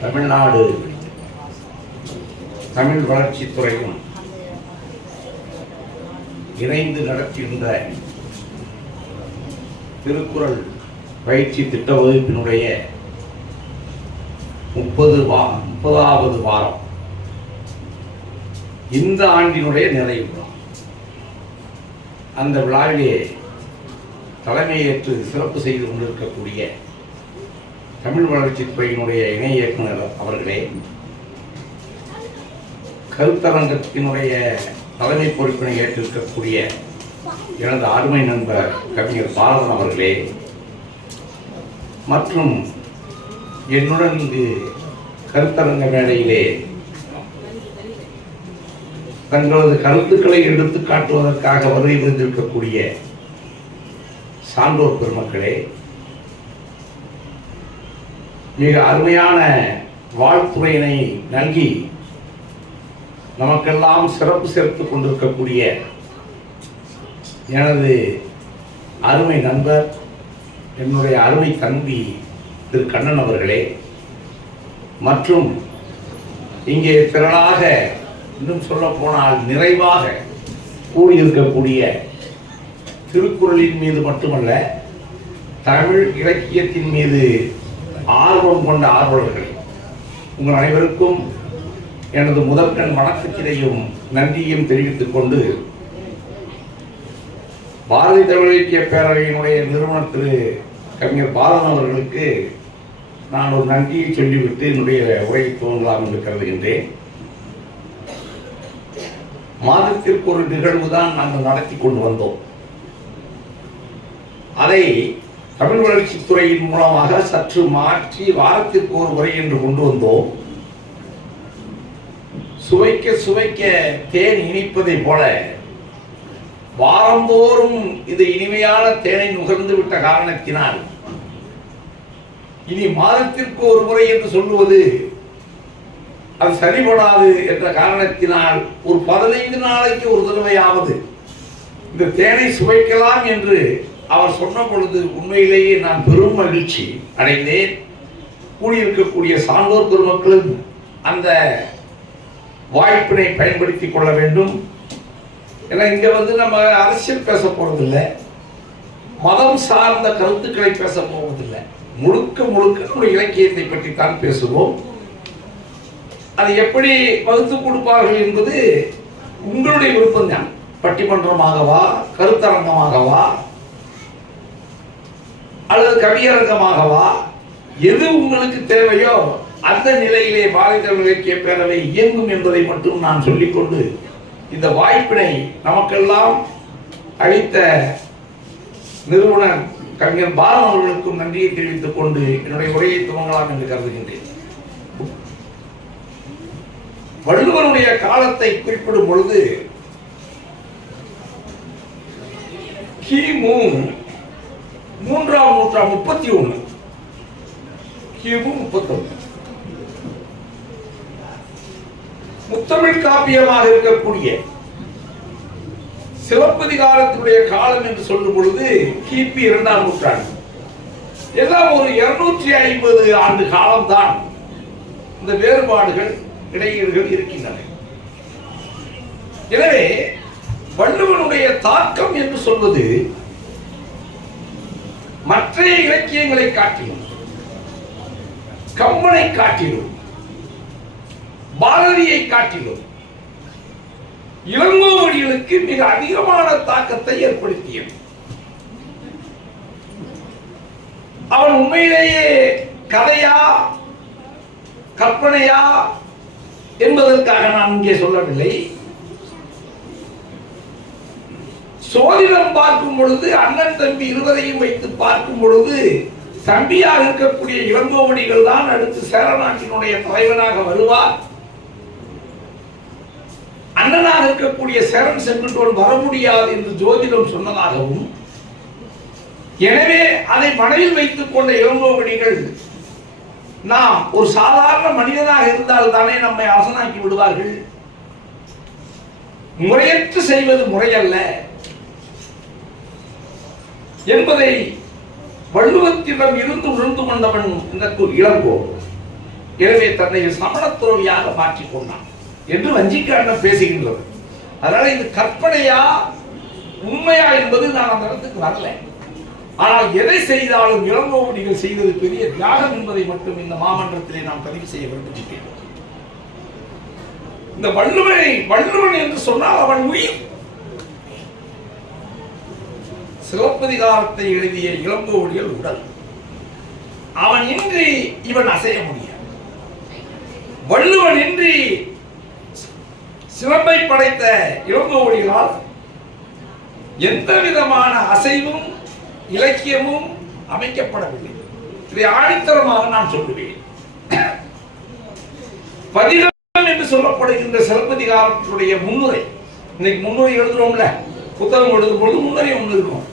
தமிழ்நாடு தமிழ் வளர்ச்சித்துறையும் இணைந்து நடத்துகின்ற திருக்குறள் பயிற்சி திட்ட வகுப்பினுடைய 30வது வாரம் இந்த ஆண்டினுடைய நிறைவு விழா. அந்த விழாவிலே தலைமையேற்று சிறப்பு செய்து கொண்டிருக்கக்கூடிய தமிழ் வளர்ச்சித்துறையினுடைய இணை இயக்குனர் அவர்களே, கருத்தரங்கத்தினுடைய தலைமை பொறுப்பினை ஏற்றிருக்கக்கூடிய எனது அருமை நண்பர் கவிஞர் பாரதன் அவர்களே, மற்றும் என்னுடன் இங்கு கருத்தரங்க வேளையிலே தங்களது கருத்துக்களை எடுத்து காட்டுவதற்காக வருகை புரிந்திருக்கக்கூடிய சான்றோர் பெருமக்களே, மிக அருமையான வாழ்த்துறையினை நல்கி நமக்கெல்லாம் சிறப்பு சேர்த்துக் கொண்டிருக்கக்கூடிய எனது அருமை நண்பர், என்னுடைய அருமை தம்பி திரு கண்ணன் அவர்களே, மற்றும் இங்கே திரளாக, இன்னும் சொல்ல போனால் நிறைவாக கூடியிருக்கக்கூடிய திருக்குறளின் மீது மட்டுமல்ல, தமிழ் இலக்கியத்தின் மீது ஆர்வம் கொண்ட ஆர்வலர்கள், உங்கள் அனைவருக்கும் எனது முதற்கண் வணக்கத்தினையும் நன்றியும் தெரிவித்துக் கொண்டு, பாரதி தமிழ் இலக்கிய பேரவையினுடைய நிறுவனர் திரு கவிஞர் பாரதன் அவர்களுக்கு நான் ஒரு நன்றியை சொல்லிவிட்டு என்னுடைய உரையை துவங்கலாம் என்று கருதுகின்றேன். மாதத்திற்கு ஒரு நிகழ்வு தான் நாங்கள் நடத்தி கொண்டு வந்தோம். அதை தமிழ் வளர்ச்சித்துறையின் மூலமாக சற்று மாற்றி வாரத்திற்கு ஒரு முறை என்று கொண்டு வந்தோம். சுவைக்க சுவைக்க தேன் இனிப்பதை போல வாரந்தோறும் இது இனிமையான தேனை நுகர்ந்து விட்ட காரணத்தினால் இனி மாதத்திற்கு ஒரு முறை என்று சொல்லுவது அது சரிபடாது என்ற காரணத்தினால் ஒரு 15 நாளைக்கு ஒரு தடவையாவது இந்த தேனை சுவைக்கலாம் என்று அவர் சொன்ன பொழுது உண்மையிலேயே நான் பெரும் மகிழ்ச்சி அடைந்தேன். கூடியிருக்கக்கூடிய சான்றோர் பெருமக்களும் அந்த வாய்ப்பினை பயன்படுத்திக் கொள்ள வேண்டும். ஏன்னா இங்க நம்ம அரசியல் பேச போறதில்லை, மதம் சார்ந்த கருத்துக்களை பேச போவதில்லை, முழுக்க நம்முடைய இலக்கியத்தை பற்றி தான் பேசுவோம். அதை எப்படி வகுத்து கொடுப்பார்கள் என்பது உங்களுடைய விருப்பம் தான். பட்டிமன்றமாகவா, கருத்தரங்கமாகவா, அல்லது கவியரங்கமாகவா, எது உங்களுக்கு தேவையோ அந்த நிலையிலே பாரதி தமிழ் இலக்கிய பேரவை இயங்கும் என்பதை மட்டும் நான் சொல்லிக்கொண்டு, இந்த வாய்ப்பினை நமக்கெல்லாம் அளித்த நிறுவனர் கவிஞர் பாரதன் அவர்களுக்கும் நன்றியை தெரிவித்துக் கொண்டு என்னுடைய உரையை துவங்கலாம் என்று கருதுகின்றேன். வள்ளுவனுடைய காலத்தை குறிப்பிடும் பொழுது கிமு 3ஆம் நூற்றாண்டு 31, கிமு 31 முத்தமிழ் காப்பியமாக இருக்கக்கூடிய சிலப்பதிகாரத்தினுடைய காலம் என்று சொல்லும் பொழுது கிபி 2ஆம் நூற்றாண்டு. எல்லாம் ஒரு 250 ஆண்டு காலம்தான். இந்த வேறுபாடுகள், இடையீடுகள் இருக்கின்றன. எனவே வள்ளுவனுடைய தாக்கம் என்று சொல்வது மற்ற இலக்கியங்களை காட்டிலும், கம்பனை காட்டிலும், பாரதியை காட்டிலும் இளங்கோவடிகளுக்கு மிக அதிகமான தாக்கத்தை ஏற்படுத்தியது. அவன் உண்மையிலேயே கதையா கற்பனையா என்பதற்காக நான் இங்கே சொல்லவில்லை. சோதிடம் பார்க்கும் பொழுது அண்ணன் தம்பி இருவரையும் வைத்து பார்க்கும் பொழுது தம்பியாக இருக்கக்கூடிய இளங்கோவடிகள் தான் அடுத்து சேர நாட்டினுடைய தலைவனாக வருவார், அண்ணனாக இருக்கக்கூடிய சேரன் செங்குட்டுவன் வர முடியாது என்று ஜோதிடம் சொன்னதாகவும், எனவே அதை மனதில் வைத்துக் கொண்ட இளங்கோவடிகள் நாம் ஒரு சாதாரண மனிதனாக இருந்தால் தானே நம்மை அரசனாக்கி விடுவார்கள், முறையற்று செய்வது முறையல்ல என்பதை வள்ளுவத்திடம் இருந்து உணர்ந்து கொண்டவன் இந்த இளங்கோ. எனவே தன்னை சமணத்துறவியாக மாற்றிக் கொண்டான் என்று வஞ்சிக்காரன் பேசுகின்றது. அதனால இது கற்பனையா உண்மையா என்பது நான் அந்த இடத்துக்கு வரல. ஆனால் எதை செய்தாலும் இளங்கோவடிகள் செய்தது பெரிய தியாகம் என்பதை மட்டும் இந்த மாமன்றத்திலே நாம் பதிவு செய்ய விரும்புகிறேன். இந்த வள்ளுவன் என்று சொன்னால் அவன் உயிர். சிலப்பதிகாரத்தை எழுதிய இளங்கோவடிகள் உடல். அவன் இன்றி இவன் அசைய முடியாது. வள்ளுவன் இன்றி சிலம்பை படைத்த இளங்கோவடிகளால் எந்த விதமான அசைவும் இலக்கியமும் அமைக்கப்படவில்லை. இதை ஆணித்தரமாக நான் சொல்லுவேன். பதிகம் என்று சொல்லப்படுகின்ற சிலப்பதிகாரத்தினுடைய முன்னுரை, இன்னைக்கு முன்னுரை எழுதுறோம்ல, புத்தகம் எழுதும் பொழுது முன்னுரை ஒன்று இருக்கும்.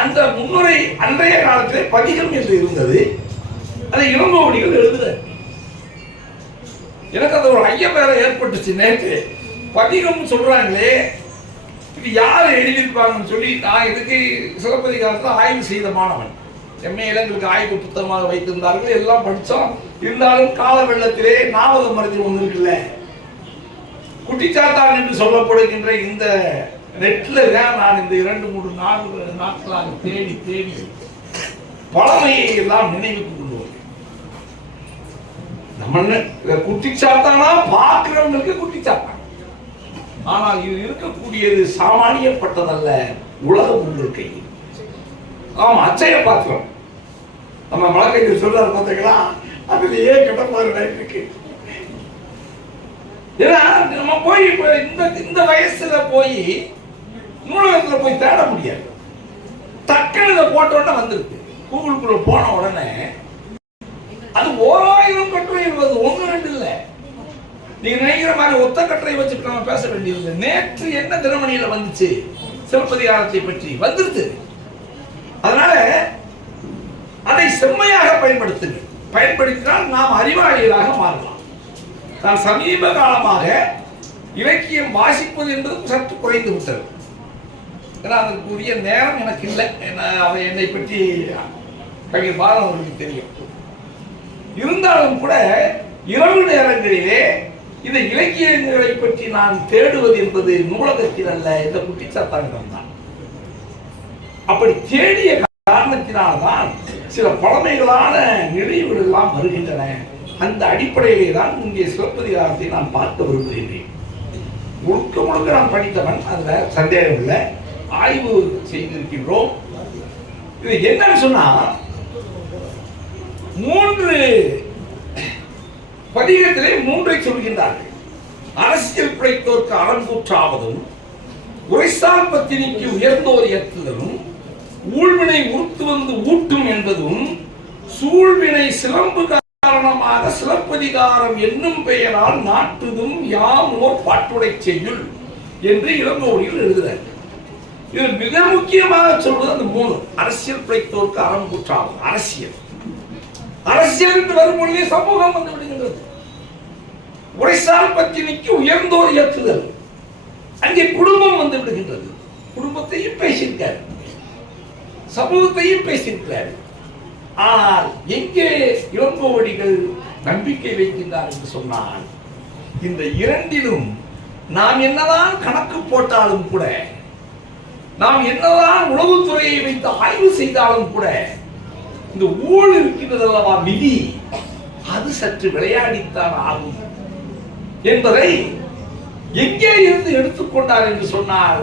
அந்த முன்னுரை அன்றைய காலத்திலே பதிகம் என்று இருந்தது. அதை இளங்கோவடிகள் எழுதுறார். எனக்கு அது ஒரு ஐயப்பேர ஏற்பட்டுச்சு. நேற்று பதிகம் சொல்றாங்களே, இது யார் எழுதியிருப்பாங்கன்னு சொல்லி நான் இதுக்கு சிலப்பதிகாரத்தில் ஆய்வு செய்த மாணவன். எம்ஏ எங்களுக்கு ஆய்வு புத்தகமாக வைத்திருந்தார்கள், எல்லாம் படித்தோம். இருந்தாலும் கால வெள்ளத்திலே நாவத மருதி ஒன்று இருக்குல்ல, குட்டிச்சாத்தான் என்று சொல்லப்படுகின்ற இந்த நெட்ல தான் நான் இந்த 2-3 நாட்களாக தேடி தேடி பழமையை எல்லாம் நினைவுக்கு கொண்டு வருவேன். நம்ம குட்டிச்சாத்தானா பார்க்கிறவங்களுக்கு குட்டிச்சாத்தான். ஆனால் இது இருக்கக்கூடியது சாமானியப்பட்டதல்ல, உலகம் முன்னிருக்கை. ஆமா, அச்சய பாத்திரம். நம்ம வழக்கை சொல்றாரு பார்த்தீங்களா, அதுலயே கடப்பாரு இருக்கு. ஏன்னா நம்ம போய் இந்த வயசுல போய் நூலகத்துல போய் தேட முடியாது. டக்குனு போட்ட உடனே வந்திருக்கு. கூகுளுக்குள்ள போன உடனே அது 1000 கட்டுரை வருது, 1-2 இல்ல. நீங்க நினைக்கிற மாதிரி ஒத்த கட்டுரை வச்சுட்டு நம்ம பேச வேண்டியது. நேற்று என்ன தினமணியில வந்துச்சு சிலப்பதிகாரத்தை பற்றி வந்துருது. அதனால அதை செம்மையாக பயன்படுத்துங்க. பயன்படுத்தினால் நாம் அறிவாளிகளாக மாறலாம். நான் சமீப காலமாக இலக்கியம் வாசிப்பது என்பது சற்று குறைந்து விட்டது. ஏன்னா அதற்குரிய நேரம் எனக்கு இல்லை. அதை என்னை பற்றி கவிஞர் பாரதி அவர்களுக்கு தெரியும். இருந்தாலும் கூட இரவு நேரங்களிலே இந்த இலக்கியங்களை பற்றி நான் தேடுவது என்பது நூலகத்தில் அல்ல, இந்த குட்டிச்சாத்தானிடம் தான். அப்படி தேடிய காரணத்தினால்தான் சில பழமைகளான நினைவுகள் எல்லாம் வருகின்றன. அந்த அடிப்படையிலே தான் இங்கே சிலப்பதிகாரத்தை நான் பார்க்க விரும்புகின்றேன். முழுக்க முழுக்க நான் படித்தவன், அதுல சந்தேகம் இல்லை. ஆய்வு செய்திருக்கின்றோம். இது என்னன்னு சொன்னா, 3 பதிகத்திலே 3 சொல்கின்றார்கள். அரசியல் பிழைத்தோர்க்கு அறங்கூற்றாவதும், உரைசால் பத்தினிக்கு உயர்ந்தோர் ஏற்றுதலும், ஊழ்வினை உறுத்து வந்து ஊட்டும் என்பதும், சூழ்வினை சிலம்பு காரணமாக சிலப்பதிகாரம் என்னும் பெயரால் நாட்டுதும் யாம் ஓர் பாட்டுடை செய்யுள் என்று இளங்கோவடிகள் எழுதுகிறார். இது மிக முக்கியமாக சொல்வது அந்த 3. அரசியல் பிழைத்தோர்க்கு அறங்கூற்றாவது. அரசியல் என்று வரும்பொழுதே சமூகம் வந்து விடுகின்றது. உரைசால் பத்தினிக்கு உயர்ந்தோர் ஏற்றுதல், அங்கே குடும்பம் வந்து விடுகின்றது. குடும்பத்தையும் பேசியிருக்காரு, சமூகத்தையும் பேசியிருக்கிறார். ஆனால் எங்கே இளங்கோவடிகள் நம்பிக்கை வைக்கின்றார் என்று சொன்னால், இந்த 2லும் நாம் என்னதான் கணக்கு போட்டாலும் கூட, நாம் என்னதான் உளவுத்துறையை வைத்து ஆய்வு செய்தாலும் கூட, இந்த ஊழல் இருக்கின்றது அல்லவா விதி, அது சற்று விளையாடித்தான் ஆகும் என்பதை எங்கே இருந்து எடுத்துக்கொண்டார் என்று சொன்னால்,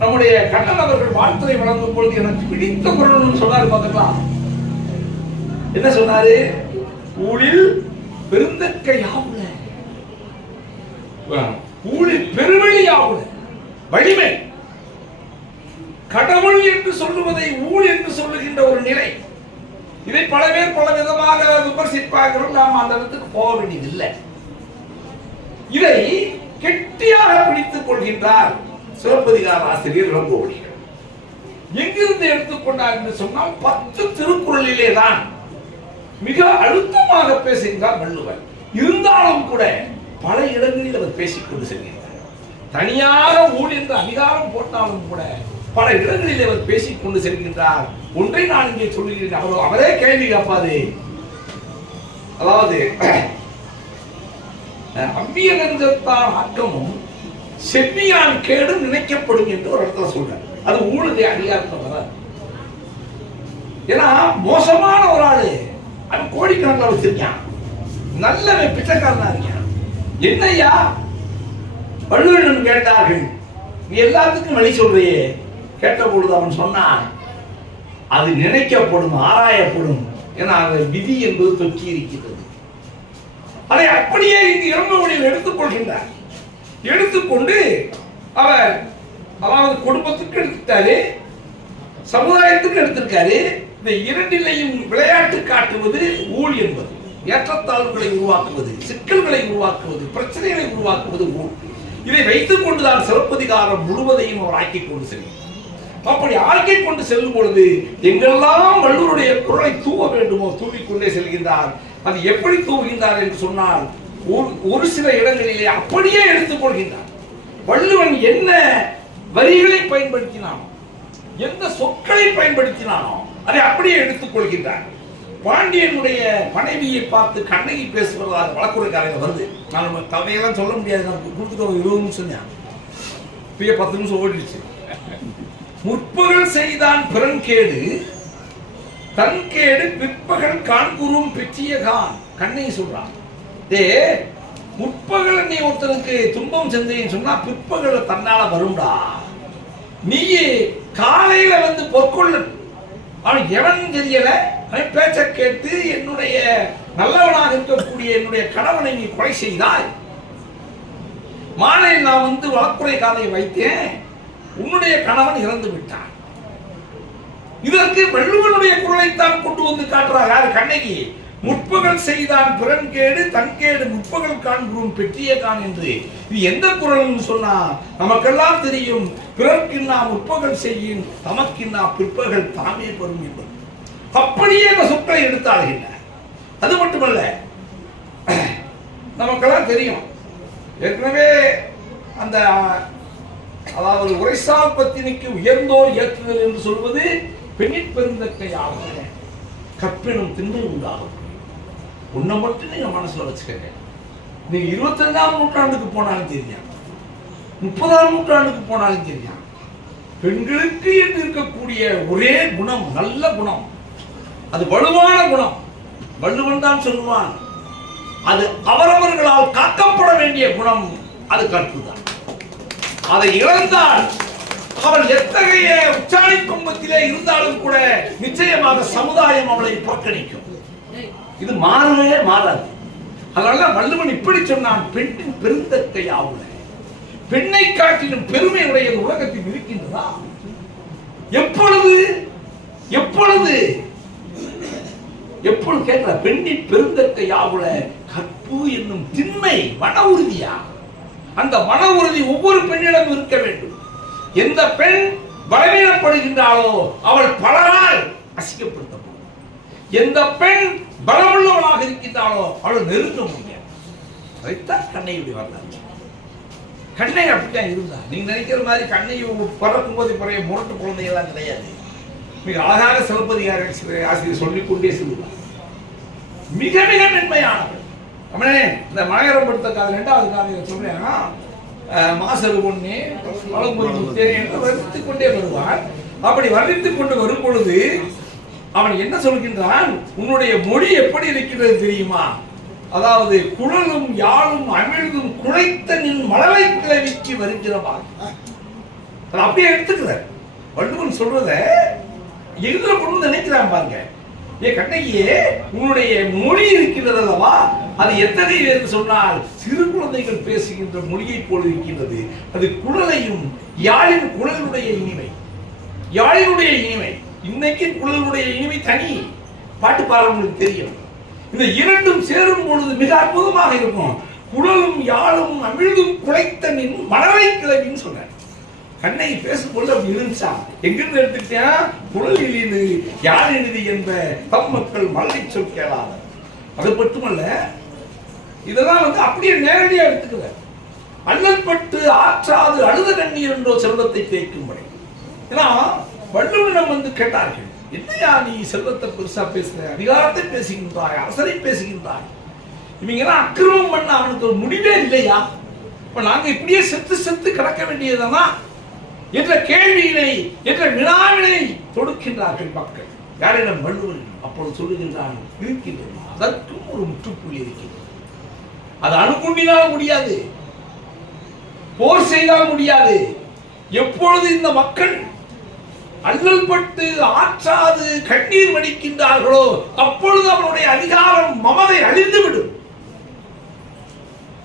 நம்முடைய கண்ணன் அவர்கள் வாழ்த்துறை வழங்கும் பொழுது எனக்கு பிடித்த குரல் சொன்னார். பார்க்கலாம், என்ன சொன்னாரு? ஊழில் பெருந்தக்க யாவுல, ஊழில் பெருவெளி யாவுல, வலிமை. கடவுள் என்று சொல்லுவதை ஊழ் என்று சொல்லுகின்ற ஒரு நிலை. இதை பல பேர் பல விதமாக விமர்சிப்பார்கள். நாம் அந்த இடத்துக்கு போக வேண்டியதில்லை. இதை கெட்டியாக பிடித்துக் கொள்கின்றார் சிலப்பதிகார ஆசிரியர் இளங்கோவடிகள். எங்கிருந்து எடுத்துக்கொண்டார் என்று சொன்னால், 10 திருக்குறளிலே தான் மிக அழுத்தமாக பேசுகின்றார் வள்ளுவர். இருந்தாலும் கூட பல இடங்களில் அவர் பேசிக்கொண்டு செல்கின்றார். தனியாக ஊழ் என்ற அதிகாரம் போட்டாலும் கூட பல இடங்களில் அவர் பேசிக் கொண்டு செல்கின்றார். ஒன்றை நான் இங்கே சொல்லுகிறேன். அவரே கேள்வி கேட்பாரு. அதாவது அவ்வியலஞ்சத்தான் ஆக்கமும் செவ்வியான் கேடும் நினைக்கப்படும் என்று ஒரு இடத்துல சொல்றாரு. அது ஊழலை அதிகாரத்தில் வராது. ஏன்னா மோசமான ஒரு ஆளு அவன் கோடிக்கணக்கில் வச்சிருக்கான், நல்லவன் பிச்சைக்காரனா இருக்கான். என்னையா வள்ளுவன் கேட்டார்கள், நீ எல்லாத்துக்கும் வழி சொல்றியே. கேட்ட பொழுது அவன் சொன்னான், அது நினைக்கப்படும், ஆராயப்படும். ஏன்னா அது விதி என்பது தொக்கி இருக்கிறது. அதை அப்படியே இங்கு இளங்கோவடிகள் எடுத்துக்கொள்கின்றார். எடுத்துக்கொண்டு அவர் அதாவது குடும்பத்துக்கு எடுத்துட்டாரு, சமுதாயத்துக்கு எடுத்திருக்காரு. இந்த இரண்டிலையும் விளையாட்டு காட்டுவது ஊழ் என்பது, ஏற்றத்தாழ்வுகளை உருவாக்குவது, சிக்கல்களை உருவாக்குவது, பிரச்சனைகளை உருவாக்குவது ஊழ். இதை வைத்துக் கொண்டுதான் சிறப்பதிகாரம் முழுவதையும் அவர் ஆக்கிக் கொண்டு செல்லும். அப்படி ஆக்கிக் கொண்டு செல்லும் பொழுது எங்கெல்லாம் வள்ளுவருடைய குரலை தூவ வேண்டுமோ தூவிக்கொண்டே செல்கின்றார். அது எப்படி தூவுகின்றார் என்று சொன்னால், ஒரு சில இடங்களிலே அப்படியே எடுத்துக் கொள்கின்றார். வள்ளுவன் என்ன வரிகளை பயன்படுத்தினானோ, எந்த சொற்களை பயன்படுத்தினானோ அதை அப்படியே எடுத்துக் கொள்கின்றார். பாண்டியனுடைய மனைவியை பார்த்து கண்ணகி பேசுவதாக வழக்குரைக்காரங்க வருது. நான் தவையெல்லாம் சொல்ல முடியாது, நான் கொடுத்துட்டு 20 நிமிஷம் தான், 10 நிமிஷம் ஓடிடுச்சு. முற்பகல் செய்தான் பிறன்கேடு தன்கேடு பிற்பகல் காண்குறும் பெற்றியகான். கண்ணகி சொல்றான், முற்பகல் நீ ஒருத்தனுக்கு துன்பம் செஞ்சேன்னு சொன்னா பிற்பகல் தன்னால வரும்டா. நீ காலையில வந்து பொற்கொள்ள அவன் எவன் தெரியல, அவன் பேச்ச கேட்டு என்னுடைய நல்லவனாக இருக்கக்கூடிய என்னுடைய கணவனை நீ கொலை செய்தாய். மாலையில் நான் வந்து வழக்குரை காலை வைத்தேன், உன்னுடைய கணவன் இறந்து விட்டான். இதற்கு வள்ளுவனுடைய குரலைத்தான் கொண்டு வந்து காட்டுறார் யார்? கண்ணகி. முற்பகல் செய்தான் பிறன்கேடு தன்கேடு முற்பகல் காண்புறும் பெற்றியகான் என்று. இது எந்த குரல்னு சொன்னா நமக்கெல்லாம் தெரியும். பிறர்க்கின்னா முற்பகல் செய்யும் தமக்கின்னா பிற்பகல் தாமே பெறும் என்பது. அப்படியே அந்த சொற்களை எடுத்தாளுகின்றன. அது மட்டுமல்ல, நமக்கெல்லாம் தெரியும் ஏற்கனவே அந்த அதாவது உரைசால் பத்தினிக்கு உயர்ந்தோர் ஏற்றுதல் என்று சொல்வது பெண்ணிற் பெருந்தக்கையாக கற்பினும் தின்று உண்டாகும். உன்னை மட்டும் நீங்க மனசுல வச்சுக்கங்க. நீங்க 25ஆம் நூற்றாண்டுக்கு போனாலும் தெரியும், 30ஆம் நூற்றாண்டுக்கு போனாலும் தெரியும், பெண்களுக்கு என்று இருக்கக்கூடிய ஒரே குணம் நல்ல குணம், அது வலுவான குணம். வள்ளுவன் தான் சொல்லுவான், அது அவரவர்களால் காக்கப்பட வேண்டிய குணம், அது கற்புதான். அதை இழந்தால் அவள் எத்தகைய உச்சாணி கும்பத்திலே இருந்தாலும் கூட நிச்சயமாக சமுதாயம் அவளை புறக்கணிக்கும். இது மாறவே மாறாது. அதனால வள்ளுவன் இப்படி சொன்னான், பெண்ணின் பெருந்தக்கை ஆவுல. பெண்ணை காட்டிலும் பெருமை உடையது உலகத்தில் இருக்கின்றதா? எப்பொழுது எப்பொழுது எப்பொழுது கேட்கிற பெண்ணின் பெருந்தக்கை ஆவுல கற்பு என்னும் திண்மை மன உறுதியா? அந்த மன உறுதி ஒவ்வொரு பெண்ணிடம் இருக்க வேண்டும். எந்த பெண் பலவீனப்படுகின்றாளோ அவள் பலரால் அசிங்கப்படுத்தப்படும். எந்த பெண் பலமுள்ளவளாக இருக்கின்றாளோ அவள் நெருங்க முடியாது. அதைத்தான் கண்ணையுடைய வரலாறு. கண்ணை அப்படித்தான் இருந்தா. நீங்க நினைக்கிற மாதிரி கண்ணை பறக்கும் போது பிறகு முரட்டு குழந்தைகள்லாம் கிடையாது. மிக அழகாக சிலப்பதிகார ஆசிரியர் சொல்லிக்கொண்டே செல்வார். மிக மிக மென்மையானவள். அவனே இந்த மலையரம் படுத்த காதல் 2வது காதலை சொல்றேன். மாசரு பொண்ணே வளம்பொறி முத்தே என்று வர்ணித்துக் கொண்டே வருவான். அப்படி வர்ணித்துக் கொண்டு வரும் பொழுது அவன் என்ன சொல்கின்றான்? உன்னுடைய மொழி எப்படி இருக்கிறது தெரியுமா? அதாவது குழலும் யாழும் அமிழ்தும் குழைத்த நின் மழலை கிளவிக்கு வருகிறவா. அப்படியே எடுத்துக்கிறார். வள்ளுவன் சொல்றத எதிர கொண்டு நினைக்கிறான் பாருங்க. கண்ணகியே, உன்னுடைய மொழி இருக்கிறது அல்லவா, அது எத்தகைய என்று சொன்னால் சிறு குழந்தைகள் பேசுகின்ற மொழியை போல இருக்கின்றது. அது குழலையும் யாழின் குழலுடைய இனிமை, யாழினுடைய இனிமை. இன்னைக்கு குழலுடைய இனிமை தனி, பாட்டு பாடுறவங்களுக்கு தெரியும். இந்த இரண்டும் சேரும் பொழுது மிக அற்புதமாக இருக்கும். குழலும் யாழும் அமிழ்தும் குழைத்த நின் மழலை கிளவின்னு சொன்ன கண்ணகி பேசும்பொழுது அப்படி இருந்துச்சா? எங்கிருந்து எடுத்துக்கிட்டேன்? குழல் இனிது யாழ் இனிது என்ப தம் மக்கள் மல்லை சொல் கேளாத. அது மட்டுமல்ல, இதெல்லாம் அப்படியே நேரடியா எடுத்துக்கிற. அல்லற்பட்டு ஆற்றாது அழுத கண்ணீர் என்றோ செல்வத்தை தேய்க்கும்படி. ஏன்னா வள்ளுவனிடம் வந்து கேட்டார்கள், என்னையா நீ செல்வத்தை பெருசா பேசுற, அதிகாரத்தை பேசுகின்றாய், அரசரை பேசுகின்றாய், இவங்க அக்கிரமம் பண்ண அவனுக்கு ஒரு முடிவே இல்லையா, இப்ப நாங்க இப்படியே செத்து செத்து கிடக்க வேண்டியதுதானா என்ற கேள்வியினை என்ற வினாவினை தொடுக்கின்றார்கள் மக்கள். யாரிடம்? வள்ளுவன். அப்பொழுது சொல்லுகின்றான், இருக்கின்றது, அதற்கும் ஒரு முற்றுப்புள்ளி இருக்கிறது. அது அணுகுண்டினால் முடியாது, போர் செய்தால் முடியாது. எப்பொழுது இந்த மக்கள் அல்லல் பட்டு ஆற்றாது கண்ணீர் வடிக்கின்றார்களோ அப்பொழுது அவருடைய அதிகாரம் மமதை அழிந்துவிடும்.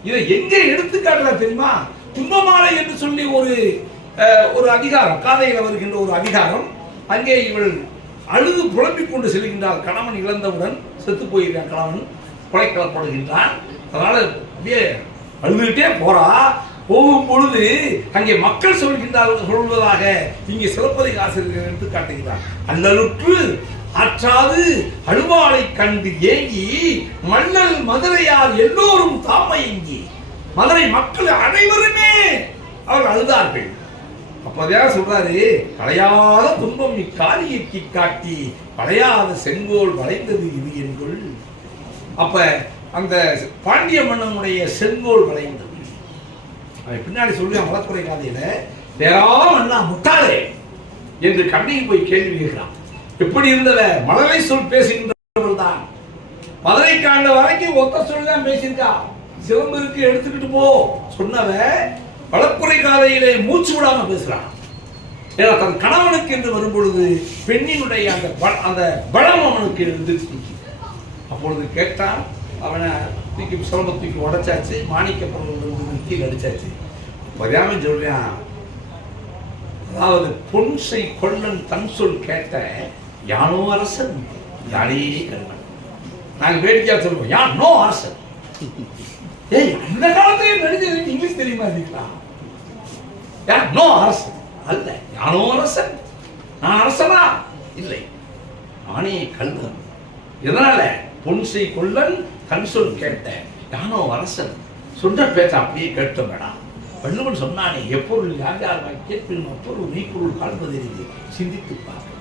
இதை எங்கே எடுத்துக்காட்டுல தெரியுமா? துன்பமாலை என்று சொல்லி ஒரு அதிகாரம், காதையில் வருகின்ற ஒரு அதிகாரம். அங்கே இவள் அழுது புலம்பிக் கொண்டு செல்கின்றாள். கணவன் இழந்தவுடன் செத்து போயிருக்கான், கணவன் கொலை கலப்படுகின்றான். அதனால அப்படியே அழுதுகிட்டே போறா. போகும் பொழுது அங்கே மக்கள் சொல்வதாக இங்கே சிலப்பதிகாசிரியர் எடுத்து காட்டுகிறார். அல்லலுற்று ஆற்றாது அழுவாளை கண்டு ஏங்கி மன்னல் மதுரையார் எல்லோரும் தாமயங்கி, மதுரை மக்கள் அனைவருமே அவர் அழுதார்கள். அப்பதான் சொல்றாரு, களையாத துன்பம் இக்காரியத்தை காட்டி வளையாத செங்கோல் வளைந்தது இது என்கொள். அப்ப அந்த பாண்டிய மன்னனுடைய செங்கோல் வளைந்தது. பின்னாடி சொல்லுவான் வழக்குறை காதையில, வேறாம் அண்ணா முட்டாளே என்று கண்ணையும் போய் கேள்வி கேட்கிறான். எப்படி இருந்தவ? மழலை சொல் பேசுகின்றவள் தான். மதுரை காண்ட வரைக்கும் ஒத்த சொல் தான் பேசியிருக்கா. சிவம்பருக்கு எடுத்துக்கிட்டு போ சொன்னவ வழக்குறை காதையிலே மூச்சு விடாம பேசுறான். ஏன்னா தன் கணவனுக்கு என்று வரும்பொழுது பெண்ணினுடைய அந்த பலம் அவனுக்கு எழுந்துச்சு. அப்பொழுது கேட்டான். அவனை தூக்கி சிலம்பத்துக்கு உடைச்சாச்சு, மாணிக்க பொருள் அடிச்சாச்சு. பதாம சொல்றான், அதாவது பொன்சை கொள்ளன் தன் சொல் கேட்ட யானோ அரசன் யானே கல்வன். நாங்க வேடிக்கையா சொல்லுவோம், யானோ அரசன். ஏய், அந்த காலத்திலே நடிகர் இங்கிலீஷ் தெரியுமா இருக்கலாம்? நோ அரசன் அல்ல, யானோ அரசன். நான் அரசனா? இல்லை, நானே கல்வன். எதனால? பொன்சை கொள்ளன் தன் சொல் கேட்ட யானோ அரசன். சொன்ன பேச்ச அப்படியே கேட்ட வேணாம். வள்ளுவன் சொன்னானே, எப்பொருள் யார் யார் கேட்பின் அப்பொருள் மெய்ப்பொருள் காண்பதறிந்து சிந்தித்து பார்க்க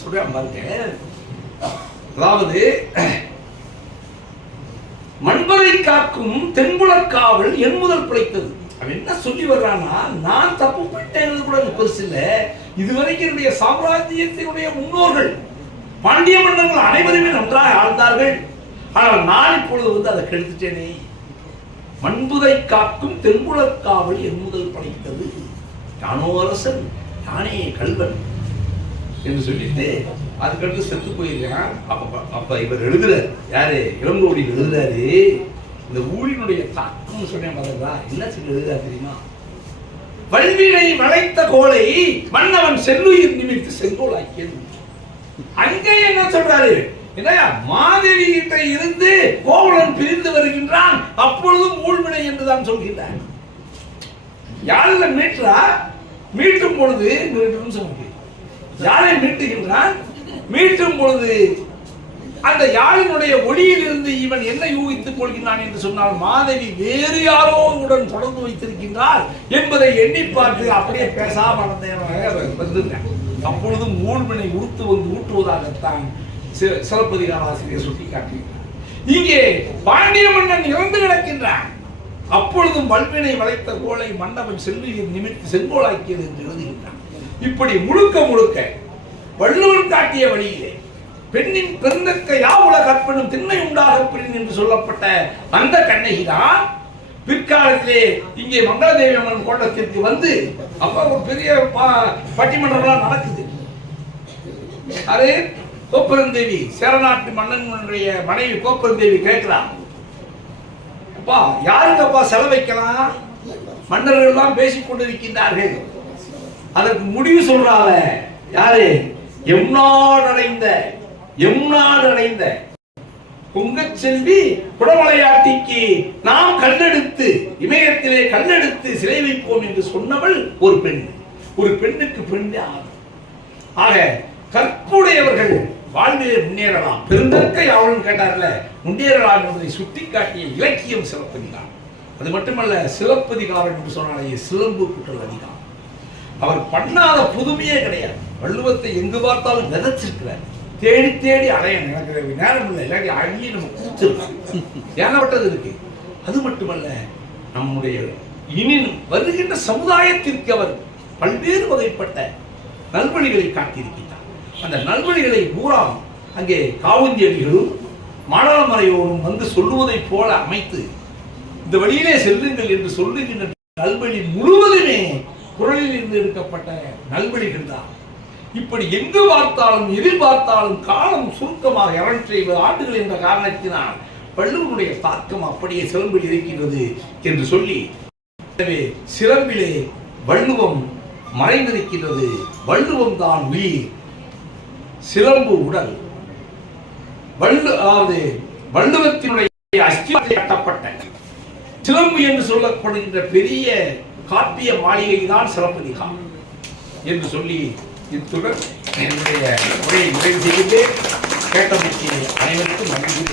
சொல்ற பாருங்க. அதாவது மண்பதை காக்கும் தென்புலக்காவல் என் முதல் பிழைத்தது. அவன் என்ன சொல்லி வர்றான்னா, நான் தப்பு பண்ணிட்டேன் கூட பெருசு இல்ல. இதுவரைக்கும் என்னுடைய சாம்ராஜ்யத்தினுடைய முன்னோர்கள் பாண்டிய மன்னர்கள் அனைவருமே நன்றாக ஆழ்ந்தார்கள். ஆனால் நான் இப்பொழுது அதை கெடுத்துட்டேனே. மண்புதை காக்கும் தென்புலக்காவல் என் முதல் படைத்தது யானோ அரசன் யானே கல்வன் என்று சொல்லிட்டு அதுக்கடுத்து செத்து போயிருக்கான். அப்ப இவர் எழுதுறாரு, யாரு? இளங்கோடி எழுதுறாரு. இந்த ஊழினுடைய தாக்கம் சொன்னேன் பாருங்களா, என்ன சொல்லி எழுதுறாரு தெரியுமா? வல்வினை வளைத்த கோலை மன்னவன் செல்லுயிர் நிமித்து செங்கோலாக்கியது. அங்கே என்ன சொல்றாரு? மாதேவி கிட்ட இருந்து கோவலன் பிரிந்து வருகின்றான், அப்பொழுதும் ஊழ்வினை என்றுதான் சொல்கின்றான். யாழ்ல மீட்டா மீட்டும் பொழுது யாரை மீட்டுகின்றான்? மீட்டும் பொழுது அந்த யாழினுடைய ஒளியில் இருந்து இவன் என்ன யூகித்துக் கொள்கிறான் என்று சொன்னால், மாதவி வேறு யாரோ உடன் தொடர்ந்து வைத்திருக்கின்றார் என்பதை எண்ணி பார்த்து அப்படியே பேசாம வந்துருங்க. அப்பொழுதும் ஊழ்வினை உறுத்து வந்து ஊட்டுவதாகத்தான் சிலப்பதிகார ஆசிரியர் சுட்டி காட்டுகிறார். இங்கே பாண்டிய மன்னன் இறந்து கிடக்கின்றான். அப்பொழுதும் வல்வினை வளைத்த கோலை மன்னவன் செல்வியில் நிமித்து செங்கோலாக்கியது என்று எழுதுகின்றான். இப்படி முழுக்க முழுக்க வள்ளுவன் காட்டிய வழியிலே பெண்ணின் பெருந்தக்க யாவுல கற்பனும் திண்ணை உண்டாக பெண் என்று சொல்லப்பட்ட அந்த கண்ணகிதான் பிற்காலத்திலே இங்கே மங்களதேவி அம்மன் கோட்டத்திற்கு வந்து அப்ப ஒரு பெரிய பட்டிமன்றம் நடக்குது. அது கோப்பெருந்தேவி, சேரநாட்டு மன்னனுடைய மனைவி கோப்பெருந்தேவி கேட்கிறான், அப்பா யாருங்கப்பா செலவைக்கலாம்? மன்னர்கள் எல்லாம் பேசிக் கொண்டிருக்கின்றார்கள். அதற்கு முடிவு சொல்றாங்க. யாரு? எம்நாடடைந்த பொங்கச் செல்வி குடமலையாட்டிக்கு நாம் கல்லெடுத்து இமயத்திலே கல்லெடுத்து சிலை வைப்போம் என்று சொன்னவள் ஒரு பெண். ஒரு பெண்ணுக்கு பெண் ஆக கற்புடையவர்கள் வாழ்விலே முன்னேறலாம். பெருந்தற்க யாவலும் கேட்டார்ல, முன்னேறலாம் என்பதை சுட்டி காட்டிய இலக்கியம் சிலப்பதிகாரம். அது மட்டுமல்ல, சிலப்பதிகாரம் என்று சொன்னாலே சிலம்பு குற்றல் அதிகாரம். அவர் பண்ணாத புதுமையே கிடையாது. வள்ளுவத்தை எங்கு பார்த்தாலும் விதைச்சிருக்கிறார். தேடி தேடி அலைய எனக்கு நேரம் இல்லை, இல்லாட்டி அள்ளி நம்ம குடிச்சிருக்கோம். ஏகப்பட்டது இருக்கு. அது மட்டுமல்ல, நம்முடைய இனி வருகின்ற சமுதாயத்திற்கு அவர் பல்வேறு வகைப்பட்ட நல்வழிகளை காட்டியிருக்கிறார். அந்த நல்வழிகளை பூரா அங்கே காவுந்தியடிகளும் மாடலமறையோரும் வந்து சொல்லுவதை போல அமைத்து இந்த வழியிலே செல்லுங்கள் என்று சொல்லுகின்ற நல்வழி முழுவதுமே குரலில் இருந்து எடுக்கப்பட்ட நல்வழிகள் தான். இப்படி எங்கு பார்த்தாலும் எதில் பார்த்தாலும் காலம் சுருக்கமாக 250 ஆண்டுகள் என்ற காரணத்தினால் வள்ளுவனுடைய தாக்கம் அப்படியே சிலம்பில் இருக்கின்றது என்று சொல்லி, எனவே சிலம்பிலே வள்ளுவம் மறைந்திருக்கின்றது. வள்ளுவம் தான் உயிர், சிலம்பு உடல். அதாவது வள்ளுவத்தினுடைய அஸ்திவாரத்தில் கட்டப்பட்ட சிலம்பு என்று சொல்லப்படுகின்ற பெரிய காப்பிய மாளிகை தான் சிலப்பதிகாரம் என்று சொல்லி இத்துடன் என்னுடைய உரையை நிறைவு செய்கின்றேன். கேட்டமைக்கு அனைவருக்கும் நன்றி.